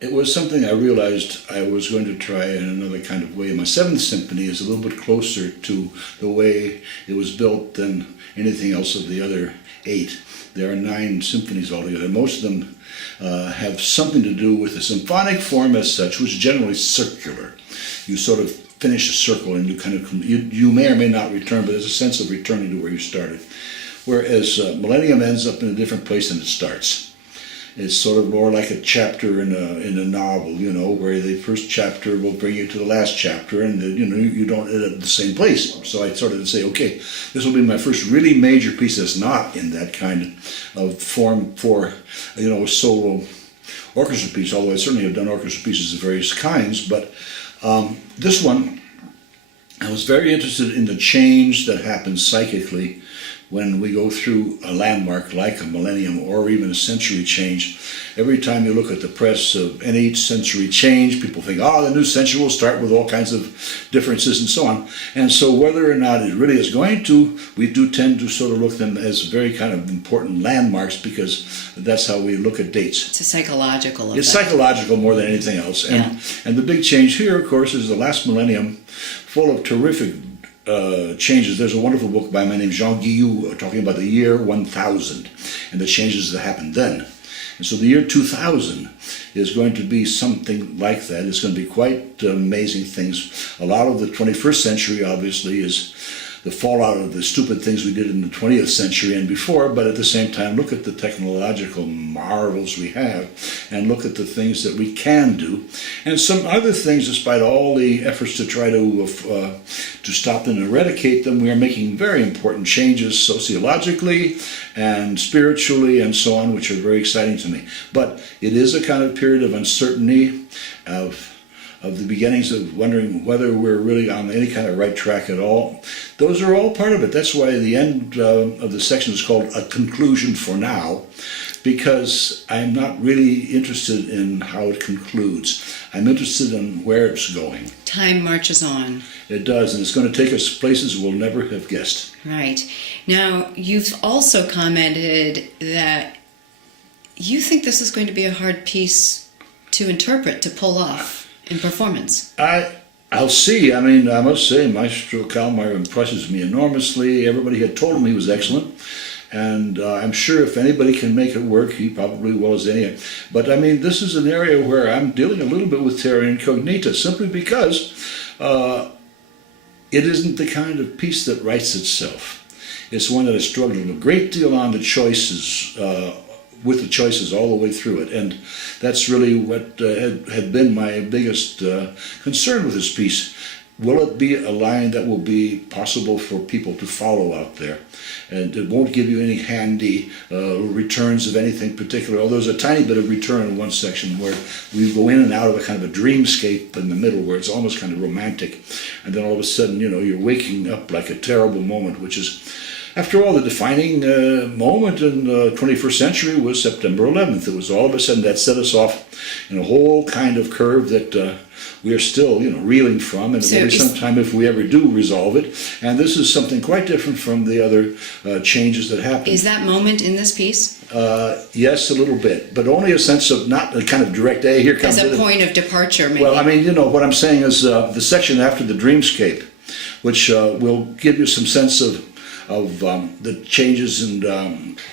it was something I realized I was going to try in another kind of way. My Seventh Symphony is a little bit closer to the way it was built than anything else of the other 8. There are 9 symphonies altogether. Most of them have something to do with the symphonic form as such, which is generally circular. You sort of finish a circle and you may or may not return, but there's a sense of returning to where you started. Whereas Millennium ends up in a different place than it starts. It's sort of more like a chapter in a novel, you know, where the first chapter will bring you to the last chapter, and you don't end up at the same place. So I started to say, okay, this will be my first really major piece that's not in that kind of form for, a solo orchestra piece. Although I certainly have done orchestra pieces of various kinds, but this one, I was very interested in the change that happens psychically when we go through a landmark like a millennium or even a century change. Every time you look at the press of any century change, people think, the new century will start with all kinds of differences and so on. And so whether or not it really is going to, we do tend to sort of look at them as very kind of important landmarks, because that's how we look at dates. It's a psychological effect. It's psychological more than anything else. And the big change here, of course, is the last millennium, full of terrific changes. There's a wonderful book by a man named Jean Guillou talking about the year 1000 and the changes that happened then. And so the year 2000 is going to be something like that. It's going to be quite amazing things. A lot of the 21st century, obviously, is the fallout of the stupid things we did in the 20th century and before, but at the same time, look at the technological marvels we have, and look at the things that we can do, and some other things, despite all the efforts to try to stop them and eradicate them. We are making very important changes sociologically and spiritually and so on, which are very exciting to me. But it is a kind of period of uncertainty, of the beginnings of wondering whether we're really on any kind of right track at all. Those are all part of it. That's why the end of the section is called A Conclusion for Now, because I'm not really interested in how it concludes. I'm interested in where it's going. Time marches on. It does, and it's going to take us places we'll never have guessed. Right. Now, you've also commented that you think this is going to be a hard piece to interpret, to pull off in performance. I'll see. I mean, I must say, Maestro Kalmar impresses me enormously. Everybody had told him he was excellent, and I'm sure if anybody can make it work, he probably will as any. But I mean, this is an area where I'm dealing a little bit with terra incognita, simply because it isn't the kind of piece that writes itself. It's one that has struggled a great deal on the choices, with the choices all the way through it, and that's really what had been my biggest concern with this piece. Will it be a line that will be possible for people to follow out there? And it won't give you any handy returns of anything particular, although there's a tiny bit of return in one section where we go in and out of a kind of a dreamscape in the middle where it's almost kind of romantic, and then all of a sudden, you're waking up like a terrible moment, which is, after all, the defining moment in the 21st century was September 11th. It was all of a sudden that set us off in a whole kind of curve that we are still, reeling from, and maybe sometime if we ever do resolve it. And this is something quite different from the other changes that happened. Is that moment in this piece? Yes, a little bit, but only a sense of not a kind of direct, hey, here comes as a point of departure, maybe. Well, I mean, what I'm saying is the section after the dreamscape, which will give you some sense of the changes, and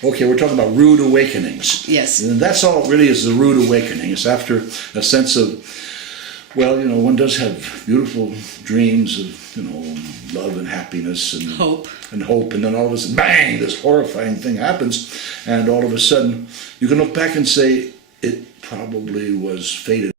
okay, we're talking about rude awakenings. Yes. And that's all it really is, the rude awakening. It's after a sense of, one does have beautiful dreams of, love and happiness and hope. And then all of a sudden, bang, this horrifying thing happens, and all of a sudden, you can look back and say, it probably was fated.